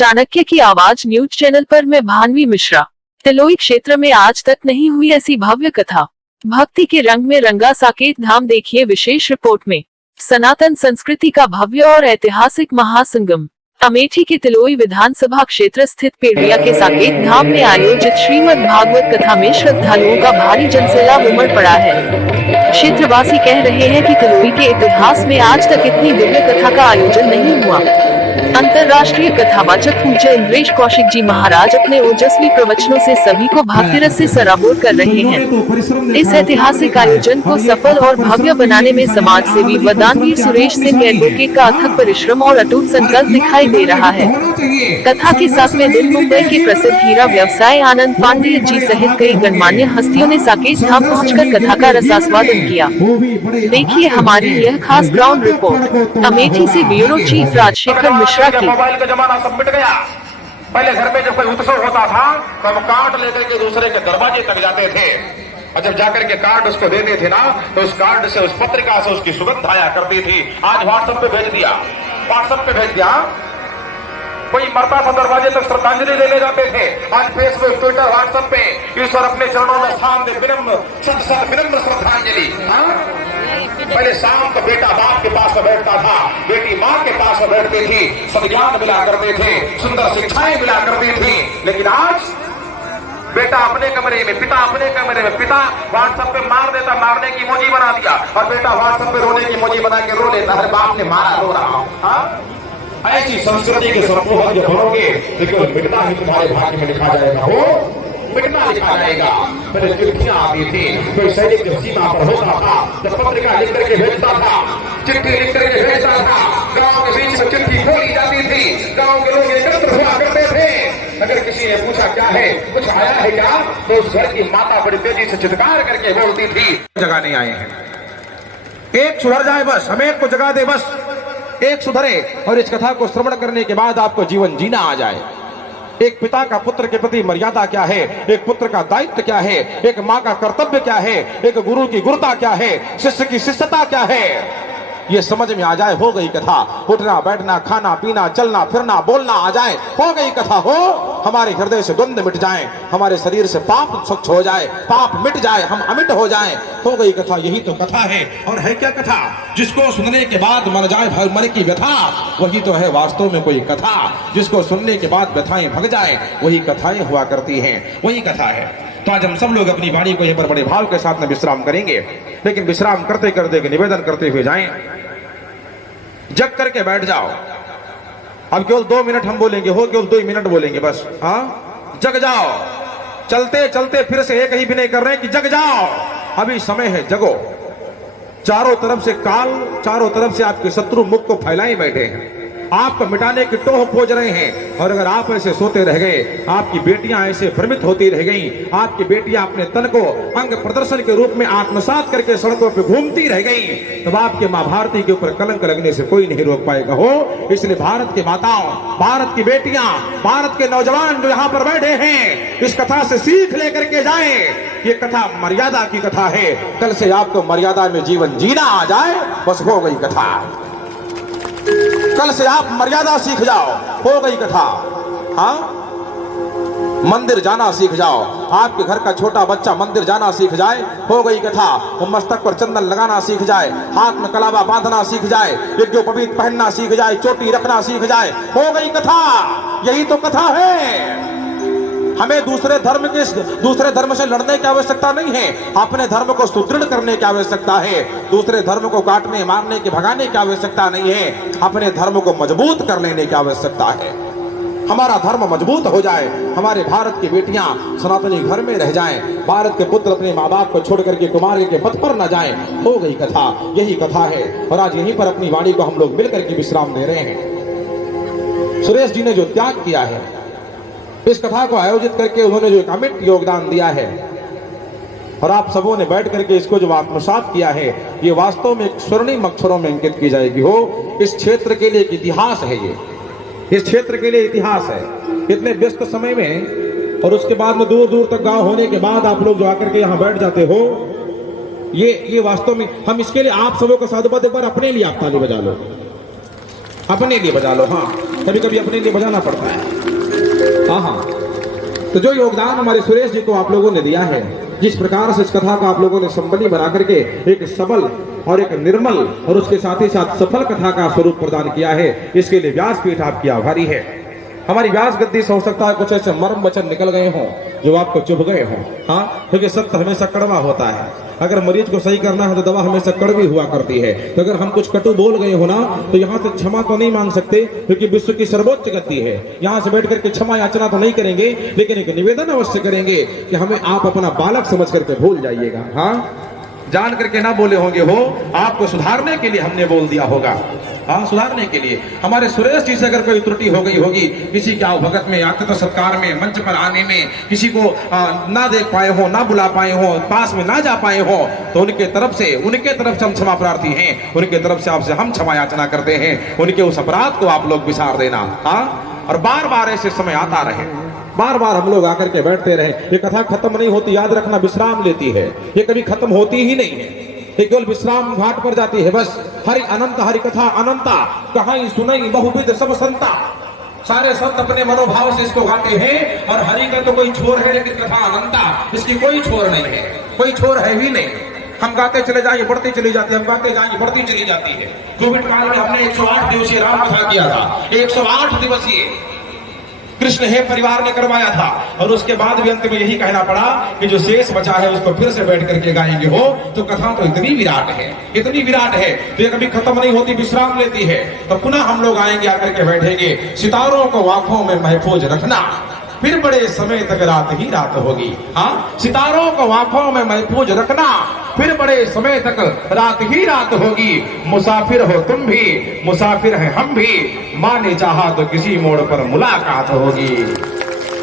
चाणक्य की आवाज news channel पर मैं भानवी मिश्रा। तिलोई क्षेत्र में आज तक नहीं हुई ऐसी भव्य कथा। भक्ति के रंग में रंगा साकेत धाम, देखिए विशेष रिपोर्ट में। सनातन संस्कृति का भव्य और ऐतिहासिक महासंगम। अमेठी के तिलोई विधानसभा क्षेत्र स्थित पेड़िया के साकेत धाम में आयोजित श्रीमद् भागवत कथा में श्रद्धालुओं का भारी जनसैलाब उमड़ पड़ा है। क्षेत्रवासी कह रहे हैं कि तिलोई के इतिहास में आज तक इतनी दिव्य कथा का आयोजन नहीं हुआ। अंतर्राष्ट्रीय कथावाचक पूज्य इंद्रेश कौशिक जी महाराज अपने ओजस्वी प्रवचनों से सभी को भक्ति रस से सराबोर कर रहे हैं। इस ऐतिहासिक आयोजन को सफल और भव्य बनाने में समाज सेवी व दानवीर सुरेश सिंह एडवोकेट का अथक परिश्रम और अटूट संकल्प दिखाई दे रहा है। कथा के 7वें दिन मुंबई के प्रसिद्ध हीरा व्यवसाय आनंद पांडेय जी सहित कई गणमान्य हस्तियों ने साकेत धाम पहुंचकर कथा का रसास्वादन किया। देखिए हमारी यह खास ग्राउंड रिपोर्ट। अमेठी से ब्यूरो चीफ राजशेखर मिश्रा की। मोबाइल का जमाना सब मिट गया। पहले घर में जब कोई उत्सव होता था तो हम कार्ड लेकर के दूसरे के दरवाजे तक जाते थे और जब जाकर के कार्ड उसको देते थे ना तो उस कार्ड से, उस पत्रिका से उसकी सुगंध आया करती थी। आज व्हाट्सएप पे भेज दिया, कोई मरता था दरवाजे तक श्रद्धांजलि लेने जाते थे। आज फेसबुक, ट्विटर, व्हाट्सएप पे ईश्वर अपने चरणों में स्थान दे विनम्र श्रद्धांजलि। पहले शाम को बेटा बाप के पास में बैठता था, बेटी माँ के पास में बैठती थी, सद्ज्ञान मिला करते थे, सुंदर शिक्षाएं मिला करती थी। लेकिन आज बेटा अपने कमरे में, पिता अपने कमरे में, पिता व्हाट्सएप पे मार देता, मारने की इमोजी बना दिया और बेटा व्हाट्सएप पे रोने की इमोजी बना के रो लेता है, बाप ने मारा, रो रहा। ऐसी संस्कृति के समूह जो बनोगे लेकिन मिटना ही तुम्हारे भाग्य में लिखा जाएगा, हो मिटना लिखा जाएगा। पहले चिट्ठियां आती थी, कोई सैनिक जो सीमा पर होता था जब पत्रिका लिख करके भेजता था, चिट्ठी लिख करके भेजता था, गांव के बीच में चिट्ठी खोली जाती थी, गांव के लोग एकत्र हुआ करते थे। अगर किसी ने पूछा क्या है, कुछ आया है क्या, तो उस घर की माता बड़ी तेजी से चित्कार करके बोलती थी, जगाने आए हैं, एक सुधर जाए बस, हमें एक को जगा दे बस, एक सुधरे और इस कथा को श्रवण करने के बाद आपको जीवन जीना आ जाए। एक पिता का पुत्र के प्रति मर्यादा क्या है, एक पुत्र का दायित्व क्या है, एक माँ का कर्तव्य क्या है, एक गुरु की गुरुता क्या है, शिष्य की शिष्यता क्या है, ये समझ में आ जाए, हो गई कथा। उठना बैठना, खाना पीना, चलना फिरना, बोलना आ जाए, हो गई कथा। हो हमारे हृदय से द्वंद्व मिट जाए, हमारे शरीर से पाप स्वच्छ हो जाए, पाप मिट जाए, हम अमिट हो जाए, हो गई कथा। यही तो कथा है। और है क्या कथा? जिसको सुनने के बाद मर जाए मन की व्यथा, वही तो है वास्तव में कोई कथा। जिसको सुनने के बाद व्यथाएं भग जाए, वही कथाएं हुआ करती हैं, वही कथा है। तो आज हम सब लोग अपनी वाणी को यहाँ पर बड़े भाव के साथ में विश्राम करेंगे, लेकिन विश्राम करते करते निवेदन करते हुए जाएं, जग करके बैठ जाओ। अब केवल 2 मिनट हम बोलेंगे, हो केवल 2 मिनट बोलेंगे बस। हाँ, जग जाओ। चलते चलते फिर से एक ही भी नहीं कर रहे हैं कि जग जाओ, अभी समय है, जगो। चारों तरफ से काल, चारों तरफ से आपके शत्रु मुख को फैलाए बैठे हैं, आपको मिटाने की टोह खोज रहे हैं। और अगर आप ऐसे सोते रह गए, आपकी बेटियां ऐसे भ्रमित होती रह गई, आपकी बेटियां अपने तन को अंग प्रदर्शन के रूप में आत्मसात करके सड़कों पर घूमती रह गई, तब आपके मां भारती के ऊपर कलंक लगने से कोई नहीं रोक पाएगा। हो इसलिए भारत की माताओं, भारत की बेटियां, भारत के नौजवान जो यहाँ पर बैठे हैं, इस कथा से सीख लेकर के जाए। ये कथा मर्यादा की कथा है। कल से आपको मर्यादा में जीवन जीना आ जाए, बस हो गई कथा। कल से आप मर्यादा सीख जाओ, हो गई कथा। हाँ, मंदिर जाना सीख जाओ। आपके घर का छोटा बच्चा मंदिर जाना सीख जाए, हो गई कथा। वो मस्तक पर चंदन लगाना सीख जाए, हाथ में कलावा बांधना सीख जाए, यज्ञोपवीत पहनना सीख जाए, चोटी रखना सीख जाए, हो गई कथा। यही तो कथा है। हमें दूसरे धर्म से लड़ने की आवश्यकता नहीं है, अपने धर्म को सुदृढ़ करने की आवश्यकता है। दूसरे धर्म को काटने, मारने की, भगाने की आवश्यकता नहीं है, अपने धर्म को मजबूत कर लेने की आवश्यकता है। हमारा धर्म मजबूत हो जाए, हमारे भारत की बेटियां सनातनी घर में रह जाएं, भारत के पुत्र अपने माँ बाप को छोड़ करके कुमार्य के पथ पर न जाएं, हो गई कथा। यही कथा है। और आज यहीं पर अपनी वाणी को हम लोग मिलकर के विश्राम दे रहे हैं। सुरेश जी ने जो त्याग किया है, इस कथा को आयोजित करके उन्होंने जो एक अमिट योगदान दिया है, और आप सबों ने बैठ करके इसको जो आत्मसात किया है, ये वास्तव में एक स्वर्णिम अक्षरों में अंकित की जाएगी। हो इस क्षेत्र के लिए एक इतिहास है, ये इस क्षेत्र के लिए इतिहास है। इतने व्यस्त समय में और उसके बाद में दूर दूर तक गांव होने के बाद आप लोग जो आकर के यहाँ बैठ जाते हो, ये वास्तव में हम इसके लिए आप सबों का साधुवाद, एक बार अपने लिए आप ताली बजा लो। अपने लिए बजा लो। हाँ, कभी कभी अपने लिए बजाना पड़ता है। हाँ, तो जो योगदान हमारे सुरेश जी को आप लोगों ने दिया है, जिस प्रकार से इस कथा को आप लोगों ने संबली बना करके एक सबल और एक निर्मल और उसके साथ ही साथ सफल कथा का स्वरूप प्रदान किया है, इसके लिए व्यासपीठ आपकी आभारी है। हमारी व्यास गद्दी से हो सकता है कुछ ऐसे मर्म वचन निकल गए हों जो आपको चुभ गए हों। हाँ, क्योंकि सत्य हमेशा कड़वा होता है। अगर मरीज को सही करना है तो दवा हमेशा कड़वी हुआ करती है। तो अगर हम कुछ कटु बोल गए हो ना, तो यहाँ से क्षमा तो नहीं मांग सकते, क्योंकि विश्व की सर्वोच्च गद्दी है। यहाँ से बैठ करके क्षमा याचना तो नहीं करेंगे, लेकिन एक निवेदन अवश्य करेंगे कि हमें आप अपना बालक समझ करके भूल जाइएगा। हाँ, जान करके ना बोले होंगे हो, आपको सुधारने के लिए हमने बोल दिया होगा। हाँ, सुधारने के लिए। हमारे सुरेश जी से अगर कोई त्रुटि हो गई होगी, किसी के भगत में, आतिथ्य सत्कार में, मंच पर आने में, किसी को ना देख पाए हो, ना बुला पाए हो, पास में ना जा पाए हो, तो उनके तरफ से हम क्षमा प्रार्थी हैं। उनके तरफ से आपसे हम क्षमा याचना करते हैं। उनके उस अपराध को आप लोग विसार देना। हाँ, और बार बार ऐसे समय आता रहे, बार बार हम लोग आकर के बैठते रहे। ये कथा खत्म नहीं होती, याद रखना, विश्राम लेती है, ये कभी खत्म होती ही नहीं है। ये केवल विश्राम घाट पर जाती है बस। हरि अनंत हरि कथा अनंता, कहाई सुनई बहुविध सब संता। सारे संत अपने मनोभाव से इसको गाते हैं। और हरि का तो कोई छोर है, लेकिन कथा अनंता, इसकी कोई छोर नहीं है, कोई छोर है ही नहीं। हम गाते चले जाएंगे, बढ़ती चली जाती है, हम गाते जाएंगे, बढ़ती चली जाती है। कोविड काल में हमने 108 दिवसीय राम कथा किया था। 108 दिवसीय कृष्ण है परिवार ने करवाया था। और उसके बाद भी अंत में यही कहना पड़ा कि जो शेष बचा है उसको फिर से बैठ करके गाएंगे हो। तो कथा तो इतनी विराट है, इतनी विराट है, तो ये कभी खत्म नहीं होती, विश्राम लेती है। तो पुनः हम लोग आएंगे, आकर के बैठेंगे। सितारों को आंखों में महफूज रखना, फिर बड़े समय तक रात ही रात होगी। हाँ, सितारों को आंखों में महफूज रखना, फिर बड़े समय तक रात ही रात होगी। मुसाफिर हो तुम भी, मुसाफिर है हम भी, माँ ने चाहा तो किसी मोड़ पर मुलाकात होगी।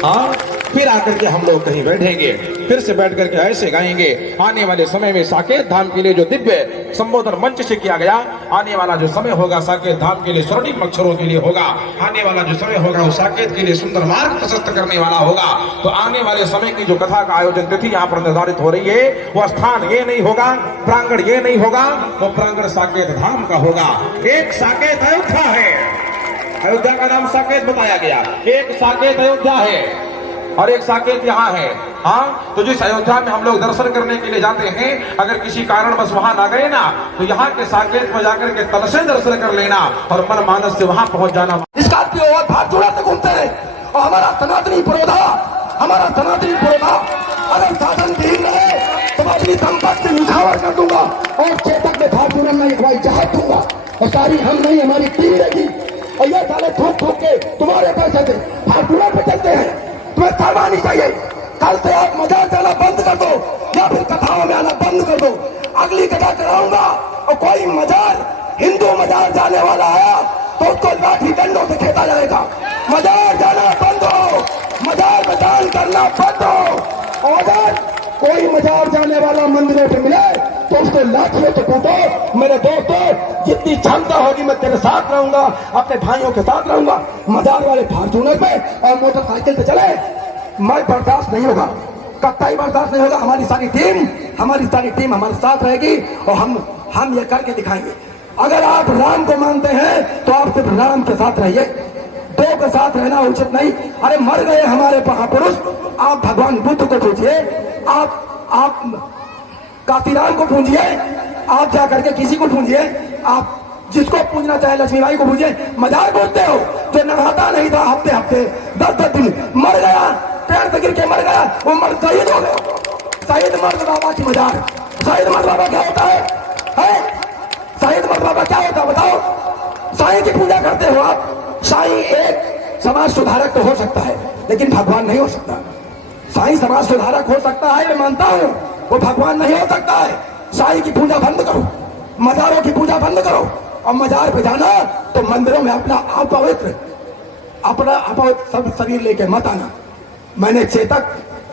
हाँ, फिर आकर के हम लोग कहीं बैठेंगे, फिर से बैठ करके ऐसे गाएंगे। आने वाले समय में साकेत धाम के लिए जो दिव्य संबोधन मंच से किया गया, आने वाला जो समय होगा साकेत धाम के लिए स्वर्णिम अक्षरों के लिए होगा। आने वाला जो समय होगा वो साकेत के लिए सुंदर मार्ग प्रशस्त करने वाला होगा। तो आने वाले समय की जो कथा का आयोजन तिथि यहाँ पर निर्धारित हो रही है, वो स्थान ये नहीं होगा, प्रांगण ये नहीं होगा, वो प्रांगण साकेत धाम का होगा। एक साकेत अयोध्या है, अयोध्या का नाम साकेत बताया गया। एक साकेत अयोध्या है और एक साकेत यहाँ है। हाँ, तो जिस अयोध्या में हम लोग दर्शन करने के लिए जाते हैं, अगर किसी कारण बस वहां ना गए ना, तो यहाँ के साकेत में जाकर के तल से दर्शन कर लेना और मन मानस से वहां पहुंच जाना। स्कॉर्पियो और फार्चूनर से घूमते हैं और हमारा सनातनी पुरोधा, अगर साधन ठीक रहे तो मैं अपनी संपत्ति निछावर कर दूंगा और चेतक में फार्चूनर में हवाई जहाज दूंगा और सारी हम नहीं हमारी टीम रहेगी। और ये साले ठोक के तुम्हारे पैसे से फार्चूनर पे चलते हैं, तुम्हें शर्म आनी चाहिए। कल से आप मजार जाना बंद कर दो या फिर कथाओं में आना बंद कर दो। अगली कथा कराऊंगा और कोई मजार हिंदू मजार जाने वाला आया तो उसको लाठी डंडों से खेता जाएगा। मजार जाना बंद हो, मजार में दान करना बंद हो। और अगर कोई मजार जाने वाला मंदिरों पे मिले तो उसको लाठियों से कूटो। मेरे दोस्तों, जितनी क्षमता होगी मैं तेरे साथ रहूंगा, अपने भाइयों के साथ रहूंगा। मजार वाले फार्चूनर पे और मोटरसाइकिल पे चले, मैं बर्दाश्त नहीं होगा, कतई बर्दाश्त नहीं होगा। हमारी सारी टीम हमारे साथ रहेगी और हम ये करके दिखाएंगे। अगर आप राम को मानते हैं तो आप सिर्फ राम के साथ रहिए, दो के साथ रहना उचित नहीं। अरे मर गए हमारे महापुरुष, आप भगवान बुद्ध को पूछिए, आप काशीराम को पूजिए, आप जाकर के किसी को पूजिए, आप जिसको पूजना चाहे लक्ष्मीबाई को पूजिए। मजार पूछते हो जो नहाता नहीं था हफ्ते 10 दिन, मर गया, पेड़ से गिर के मर गया, वो मर्द शहीद हो गए। शहीद मर्द बाबा की मजार, शहीद मर्द बाबा क्या होता है? शहीद मर्द बाबा क्या होता है बताओ? साईं की पूजा करते हो आप। साईं एक समाज सुधारक तो हो सकता है, लेकिन भगवान नहीं हो सकता। साईं समाज सुधारक हो सकता है, मैं मानता हूं, वो भगवान नहीं हो सकता है। साईं की पूजा बंद करो, मजारों की पूजा बंद करो और मजार पे जाना तो मंदिरों में अपना अपवित्र सब शरीर लेके मत आना। मैंने चेतक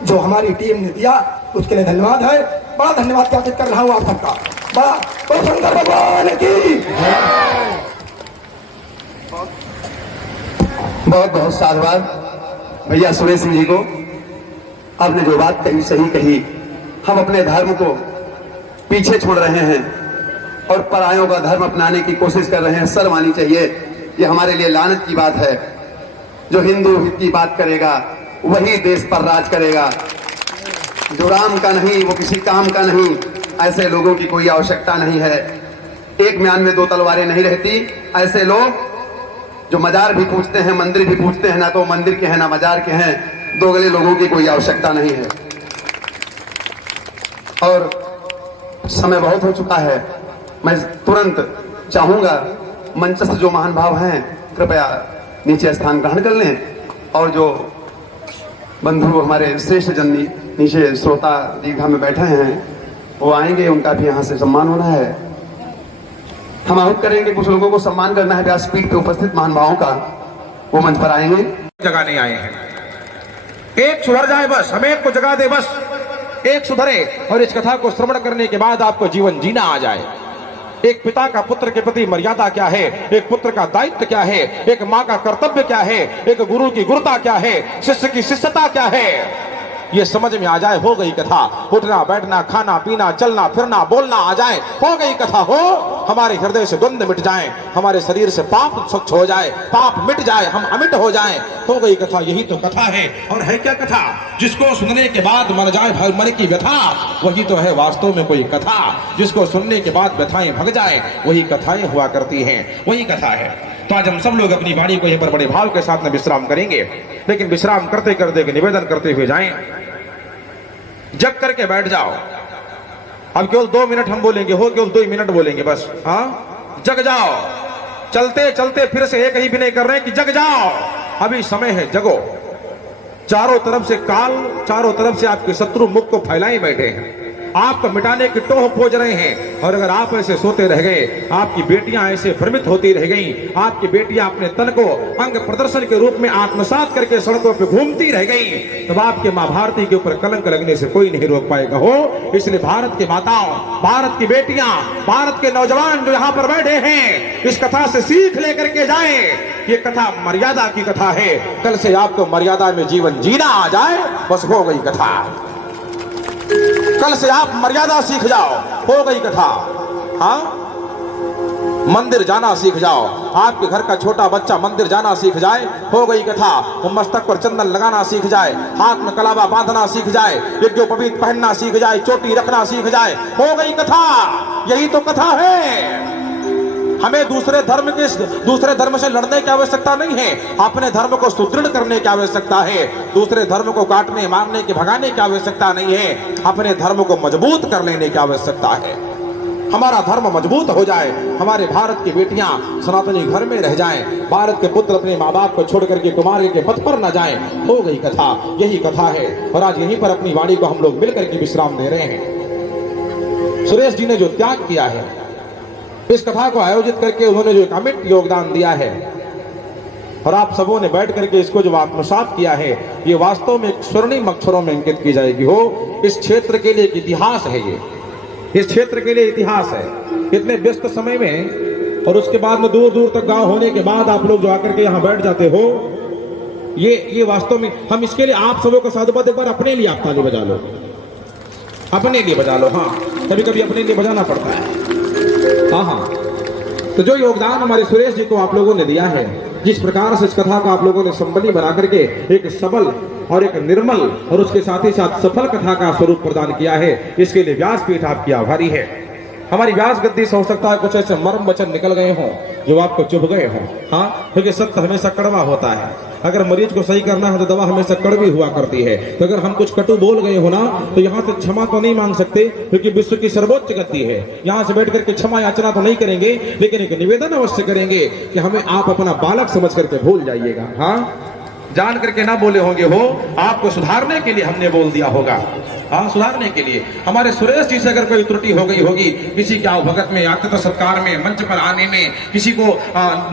जो हमारी टीम ने दिया उसके लिए धन्यवाद है, बड़ा धन्यवाद ज्ञापित कर रहा हूं आप सबका। बड़ा शंकर भगवान की बहुत बहुत साधुवाद भैया सुरेश सिंह जी को। आपने जो बात कही सही कही। हम अपने धर्म को पीछे छोड़ रहे हैं और परायों का धर्म अपनाने की कोशिश कर रहे हैं। शर्म आनी चाहिए। ये हमारे लिए लानत की बात है। जो हिंदू हित की बात करेगा वही देश पर राज करेगा, जो राम का नहीं वो किसी काम का नहीं, ऐसे लोगों की कोई आवश्यकता नहीं है। एक म्यान में दो तलवारें नहीं रहती। ऐसे लोग जो मजार भी पूछते हैं, मंदिर भी पूछते हैं, ना तो मंदिर के हैं ना मजार के हैं, दोगले लोगों की कोई आवश्यकता नहीं है। और समय बहुत हो चुका है, मैं तुरंत चाहूंगा मंचस्थ जो महान भाव हैं कृपया नीचे स्थान ग्रहण कर लें, और जो बंधु हमारे श्रेष्ठ जन नीचे श्रोता दीर्घा में बैठे हैं वो आएंगे, उनका भी यहाँ से सम्मान होना है। हम आहुत करेंगे, कुछ लोगों को सम्मान करना है व्यासपीठ पे उपस्थित महान भावों का, वो मंच पर आएंगे। जगाने आए हैं, एक सुधर जाए बस, हम एक को जगा दे बस, एक सुधरे और इस कथा को श्रवण करने के बाद आपको जीवन जीना आ जाए। एक पिता का पुत्र के प्रति मर्यादा क्या है, एक पुत्र का दायित्व क्या है, एक माँ का कर्तव्य क्या है, एक गुरु की गुरुता क्या है, शिष्य की शिष्यता क्या है, ये समझ में आ जाए, हो गई कथा। उठना बैठना खाना पीना चलना फिरना बोलना आ जाए, हो गई कथा। हो हमारे हृदय से द्वंद्व मिट जाए, हमारे शरीर से पाप स्वच्छ हो जाए, पाप मिट जाए, हम अमिट हो जाए, हो गई कथा। यही तो कथा है। और है क्या कथा? जिसको सुनने के बाद मर जाए मन की व्यथा, वही तो है वास्तव में कोई कथा। जिसको सुनने के बाद व्यथाएं भग जाए, वही कथाएं हुआ करती हैं, वही कथा है। तो आज हम सब लोग अपनी वाणी को यहाँ पर बड़े भाव के साथ में विश्राम करेंगे, लेकिन विश्राम करते करते निवेदन करते हुए जाएं, जग करके बैठ जाओ। अब केवल 2 मिनट हम बोलेंगे, हो केवल 2 मिनट बोलेंगे बस। हाँ, जग जाओ। चलते चलते फिर से एक ही भी नहीं कर रहे हैं कि जग जाओ, अभी समय है, जगो। चारों तरफ से काल, चारों तरफ से आपके शत्रु मुख को फैलाए बैठे हैं, आपको मिटाने की टोह खोज रहे हैं। और अगर आप ऐसे सोते रह गए, आपकी बेटियां ऐसे भ्रमित होती रह गईं, आपकी बेटियां अपने तन को अंग प्रदर्शन के रूप में आत्मसात करके सड़कों पे घूमती रह गईं, तब आपके मां भारती के ऊपर कलंक लगने से कोई नहीं रोक पाएगा। हो इसलिए भारत की माताओं, भारत की बेटियां, भारत के नौजवान जो यहाँ पर बैठे हैं, इस कथा से सीख लेकर के जाए। ये कथा मर्यादा की कथा है। कल से आपको मर्यादा में जीवन जीना आ जाए, बस हो गई कथा। कल से आप मर्यादा सीख जाओ, हो गई कथा। हाँ, मंदिर जाना सीख जाओ। आपके घर का छोटा बच्चा मंदिर जाना सीख जाए, हो गई कथा। वो मस्तक पर चंदन लगाना सीख जाए, हाथ में कलावा बांधना सीख जाए, यज्ञोपवीत पहनना सीख जाए, चोटी रखना सीख जाए, हो गई कथा। यही तो कथा है। हमें दूसरे धर्म से लड़ने की आवश्यकता नहीं है, अपने धर्म को सुदृढ़ करने की आवश्यकता है। दूसरे धर्म को काटने मारने की भगाने की आवश्यकता नहीं है, अपने धर्म को मजबूत कर लेने की आवश्यकता है। हमारा धर्म मजबूत हो जाए, हमारे भारत की बेटियां सनातनी घर में रह जाएं, भारत के पुत्र अपने माँ बाप को छोड़ करके कुमार्ग के पथ पर न जाएं, हो गई कथा। यही कथा है। और आज यहीं पर अपनी वाणी को हम लोग मिलकर के विश्राम दे रहे हैं। सुरेश जी ने जो त्याग किया है, इस कथा को आयोजित करके उन्होंने जो एक अमिट योगदान दिया है, और आप सबों ने बैठ करके इसको जो आत्मसात किया है, ये वास्तव में स्वर्णिम अक्षरों में अंकित की जाएगी। हो इस क्षेत्र के लिए एक इतिहास है, ये इस क्षेत्र के लिए इतिहास है। इतने व्यस्त समय में और उसके बाद में दूर दूर तक गांव होने के बाद आप लोग जो आकर के यहाँ बैठ जाते हो, ये वास्तव में हम इसके लिए आप सबों का साधुवाद एक बार अपने लिए आप ताली बजा लो, अपने लिए बजा लो। हाँ, कभी कभी अपने लिए बजाना पड़ता है। हाँ, तो जो योगदान हमारे सुरेश जी को आप लोगों ने दिया है, जिस प्रकार से इस कथा को आप लोगों ने संबली बना करके एक सबल और एक निर्मल और उसके साथ ही साथ सफल कथा का स्वरूप प्रदान किया है, इसके लिए व्यासपीठ आपकी आभारी है। हमारी व्यास गद्दी से हो सकता है कुछ ऐसे मर्म वचन निकल गए हों जो आपको चुभ गए हों। हाँ, क्योंकि सत्य हमेशा कड़वा होता है। अगर मरीज को सही करना है तो दवा हमेशा कड़वी हुआ करती है। तो अगर हम कुछ कटु बोल गए हो ना, तो यहाँ से क्षमा तो नहीं मांग सकते, क्योंकि विश्व की सर्वोच्च गति है। यहाँ से बैठ करके क्षमा याचना तो नहीं करेंगे, लेकिन एक निवेदन अवश्य करेंगे कि हमें आप अपना बालक समझ करके भूल जाइएगा। हाँ, जान करके ना बोले होंगे, हो आपको सुधारने के लिए हमने बोल दिया होगा। हाँ, सुधारने के लिए। हमारे सुरेश जी से अगर कोई त्रुटि हो गई होगी, किसी के भगत में, आतिथ्य सत्कार में, मंच पर आने में, किसी को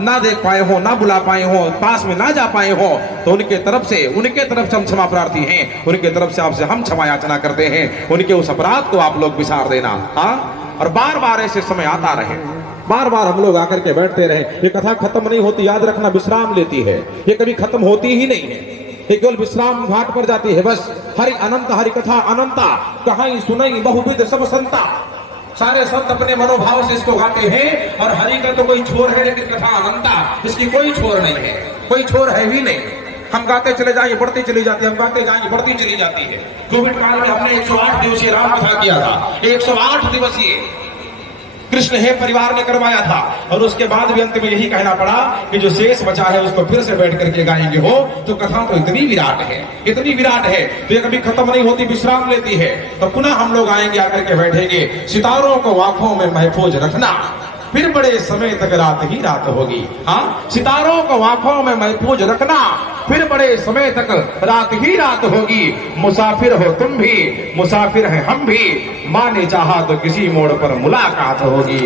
ना देख पाए हो, ना बुला पाए हो, पास में ना जा पाए हो, तो उनके तरफ से हम क्षमा प्रार्थी हैं, उनके तरफ से आपसे हम क्षमा याचना करते हैं। उनके उस अपराध को आप लोग विसार देना। हाँ, और बार बार ऐसे समय आता रहे, बार बार हम लोग आकर के बैठते रहे। ये कथा खत्म नहीं होती, याद रखना, विश्राम लेती है, ये कभी खत्म होती ही नहीं है। ये केवल विश्राम घाट पर जाती है बस। हरि अनंत हरि कथा अनंता, कहाई सुनई बहुविध सब संता। सारे संत अपने मनोभाव से इसको गाते हैं। और हरि का तो कोई छोर है, लेकिन कथा अनंता, इसकी कोई छोर नहीं है, कोई छोर है भी नहीं। हम गाते चले जाएंगे, बढ़ती चली जाती है, हम गाते जाएंगे, बढ़ती चली जाती है। कोविड काल में हमने 108 दिवसीय राम कथा किया था, 108 दिवसीय कृष्ण है परिवार ने करवाया था। और उसके बाद भी अंत में यही कहना पड़ा कि जो शेष बचा है उसको फिर से बैठ करके गाएंगे। हो जो कथा तो इतनी विराट है, इतनी विराट है, तो ये कभी खत्म नहीं होती, विश्राम लेती है। तो पुनः हम लोग आएंगे, आकर के बैठेंगे। सितारों को आंखों में महफूज रखना, फिर बड़े समय तक रात ही रात होगी। हाँ, सितारों को आंखों में महफूज रखना, फिर बड़े समय तक रात ही रात होगी। मुसाफिर हो तुम भी, मुसाफिर है हम भी, माँ ने चाहा तो किसी मोड़ पर मुलाकात होगी।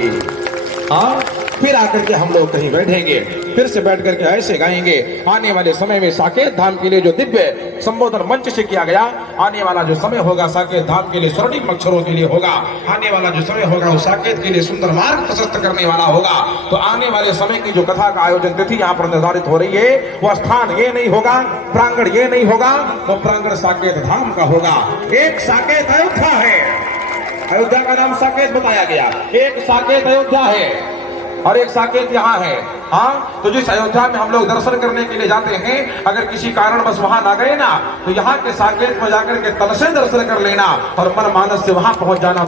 हाँ, फिर आकर के हम लोग कहीं बैठेंगे, फिर से बैठ करके ऐसे गाएंगे। आने वाले समय में साकेत धाम के लिए जो दिव्य संबोधन मंच से किया गया, आने वाला जो समय होगा साकेत धाम के लिए स्वर्णिम अक्षरों के लिए होगा। आने वाला जो समय होगा वो साकेत के लिए सुंदर मार्ग प्रशस्त करने वाला होगा। तो आने वाले समय की जो कथा का आयोजन तिथि यहाँ पर निर्धारित हो रही है, वो स्थान ये नहीं होगा, प्रांगण ये नहीं होगा, वो प्रांगण साकेत धाम का होगा। एक साकेत अयोध्या है, अयोध्या का नाम साकेत बताया गया। एक साकेत अयोध्या है और एक साकेत यहाँ है। हाँ, तो जिस अयोध्या में हम लोग दर्शन करने के लिए जाते हैं, अगर किसी कारण बस वहां ना गए ना, तो यहाँ के साकेत में जाकर के तल से दर्शन कर लेना और मन मानस से वहां पहुंच जाना।